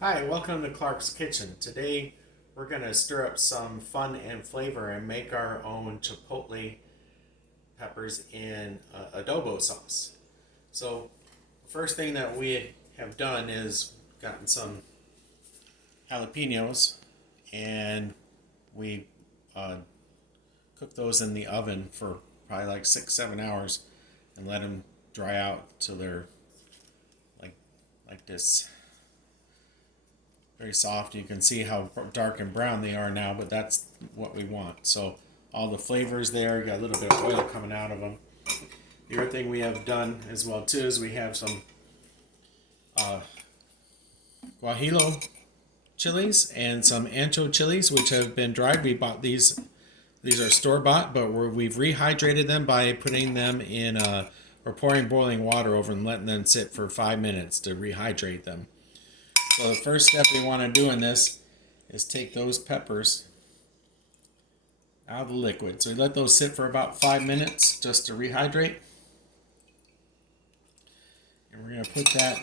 Hi, welcome to Clark's Kitchen. Today we're going to stir up some fun and flavor and make our own chipotle peppers in adobo sauce. So, the first thing that we have done is gotten some jalapenos and we uh, cook those in the oven for probably like 6, 7 hours and let them dry out till they're like like this very soft. You can see how dark and brown they are now, but that's what we want. So all the flavors there, you got a little bit of oil coming out of them. The other thing we have done as well too is we have some uh, guajillo chilies and some ancho chilies, which have been dried. We bought these. These are store bought, but we've rehydrated them by putting them in or pouring boiling water over and letting them sit for 5 minutes to rehydrate them. So the first step we want to do in this is take those peppers out of the liquid. So we let those sit for about 5 minutes just to rehydrate. And we're going to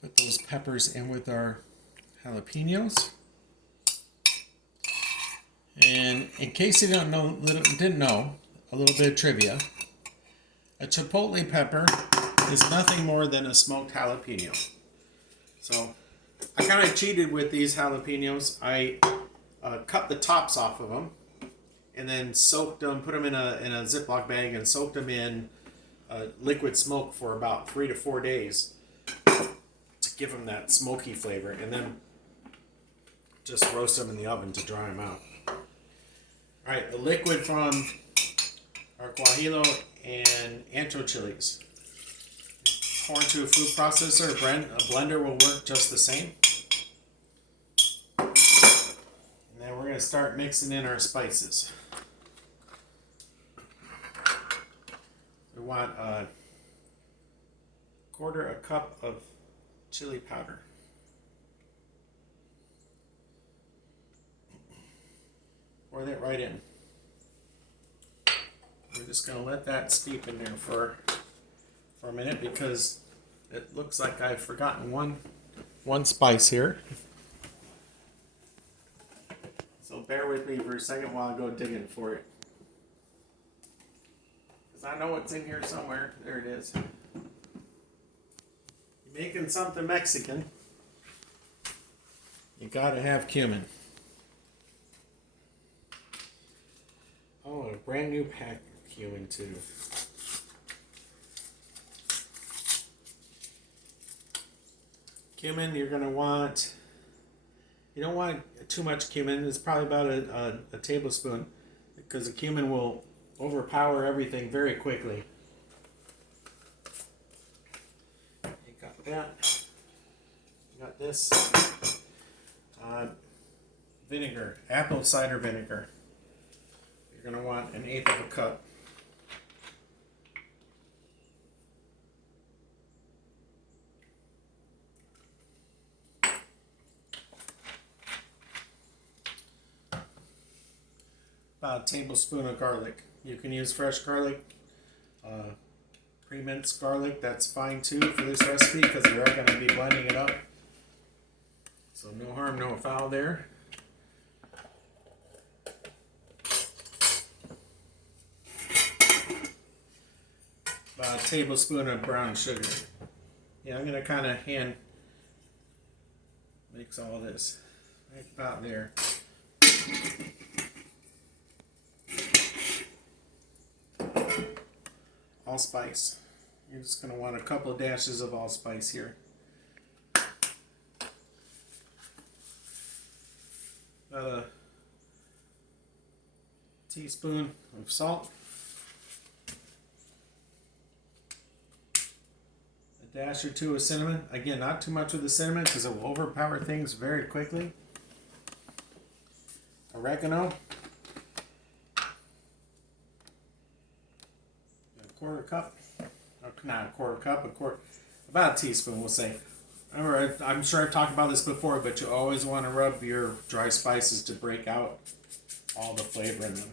put those peppers in with our jalapenos. And in case you didn't know, a little bit of trivia. A chipotle pepper is nothing more than a smoked jalapeno. So I kind of cheated with these jalapenos. I cut the tops off of them and then soaked them, put them in a Ziploc bag and soaked them in liquid smoke for about 3 to 4 days to give them that smoky flavor, and then just roast them in the oven to dry them out. All right, the liquid from our guajillo and ancho chilies. Pour into a food processor, a blender will work just the same. And then we're going to start mixing in our spices. We want a cup of chili powder. Pour that right in. We're just going to let that steep in there for a minute because it looks like I've forgotten one spice here. So bear with me for a second while I go digging for it. Because I know it's in here somewhere. There it is. You're making something Mexican, you gotta have cumin. Oh, a brand new pack of cumin too. Cumin, you don't want too much cumin. It's probably about a tablespoon because the cumin will overpower everything very quickly. You got that. You got this. Vinegar, apple cider vinegar. You're going to want 1/8 of a cup. About a tablespoon of garlic. You can use fresh garlic, pre-minced garlic. That's fine too for this recipe because we are going to be blending it up. So no harm, no foul there. About a tablespoon of brown sugar. Yeah, I'm going to kind of hand mix all this right about there. Allspice. You're just going to want a couple of dashes of allspice here. About a teaspoon of salt. A dash or two of cinnamon. Again, not too much of the cinnamon because it will overpower things very quickly. Oregano. Quarter cup, not a quarter cup, about a teaspoon, we'll say. I'm sure I've talked about this before, but you always want to rub your dry spices to break out all the flavor in them.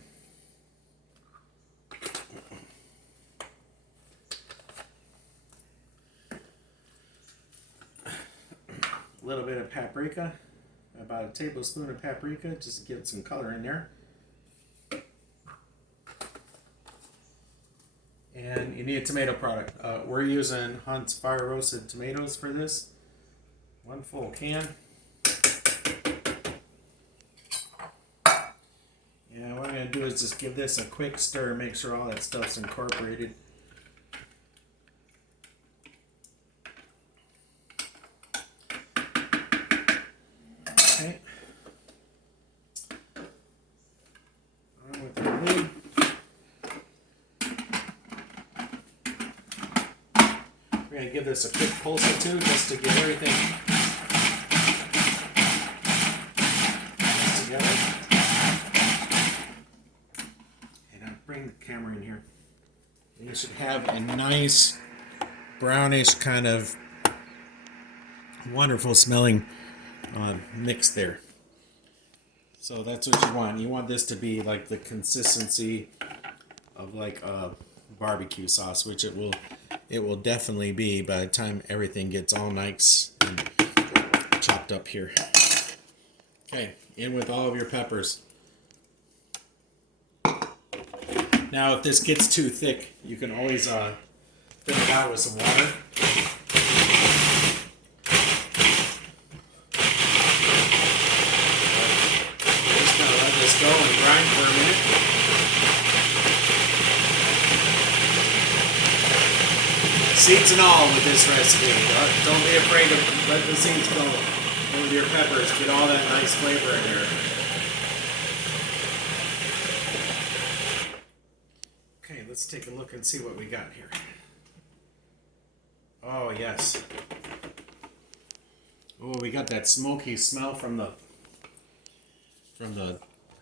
A little bit of paprika, about a tablespoon of paprika, just to get some color in there. And you need a tomato product. We're using Hunt's Fire Roasted Tomatoes for this. 1 full can. And what I'm going to do is just give this a quick stir, make sure all that stuff's incorporated. Okay. On with the lid. We're going to give this a quick pulse or two just to get everything mixed together. And I'll bring the camera in here. And you should have a nice brownish kind of wonderful smelling mix there. So that's what you want. You want this to be like the consistency of like a barbecue sauce, which it will definitely be by the time everything gets all nice and chopped up here. Okay, in with all of your peppers. Now if this gets too thick, you can always thin it out with some water. Just gonna let this go and grind for a minute. Seeds and all with this recipe. Don't be afraid to let the seeds go. And with your peppers, get all that nice flavor in there. Okay, let's take a look and see what we got here. Oh yes. Oh, we got that smoky smell from the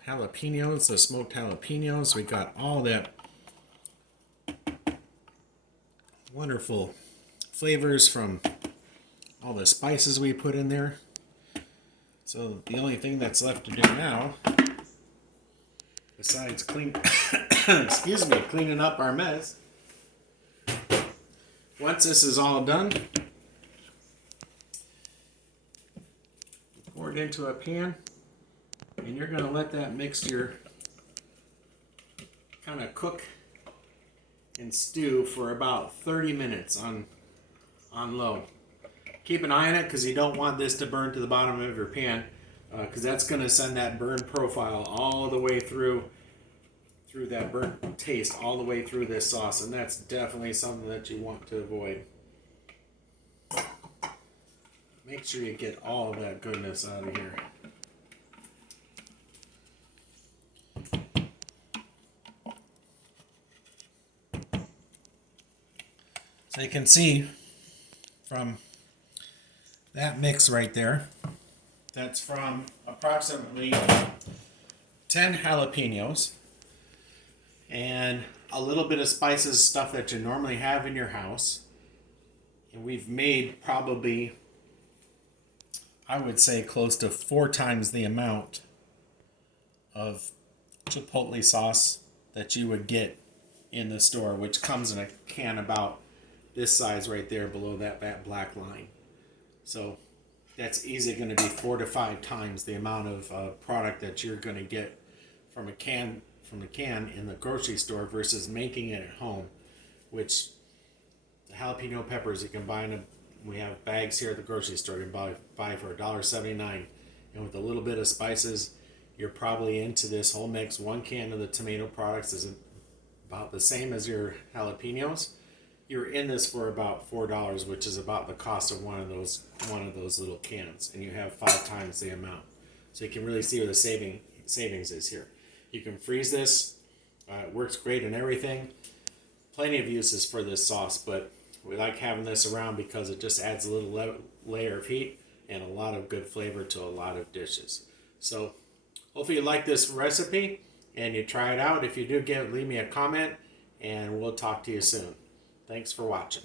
jalapenos, the smoked jalapenos. We got all that wonderful flavors from all the spices we put in there. So the only thing that's left to do now, besides cleaning up our mess, once this is all done, pour it into a pan, and you're going to let that mixture kind of cook and stew for about 30 minutes on low. Keep an eye on it because you don't want this to burn to the bottom of your pan, because that's going to send that burn profile all the way through that burnt taste all the way through this sauce, and that's definitely something that you want to avoid. Make sure you get all of that goodness out of here. So you can see from that mix right there, that's from approximately 10 jalapenos and a little bit of spices, stuff that you normally have in your house. And we've made probably, I would say, close to 4 times the amount of Chipotle sauce that you would get in the store, which comes in a can about this size right there below that black line. So that's easily going to be 4 to 5 times the amount of product that you're going to get from a can in the grocery store versus making it at home, which the jalapeno peppers you can buy we have bags here at the grocery store. You can buy for $1.79, and with a little bit of spices, you're probably into this whole mix. 1 can of the tomato products is about the same as your jalapenos. You're in this for about $4, which is about the cost of one of those little cans, and you have 5 times the amount. So you can really see where the savings is here. You can freeze this. It works great in everything. Plenty of uses for this sauce, but we like having this around because it just adds a little layer of heat and a lot of good flavor to a lot of dishes. So hopefully you like this recipe and you try it out. If you do, leave me a comment, and we'll talk to you soon. Thanks for watching.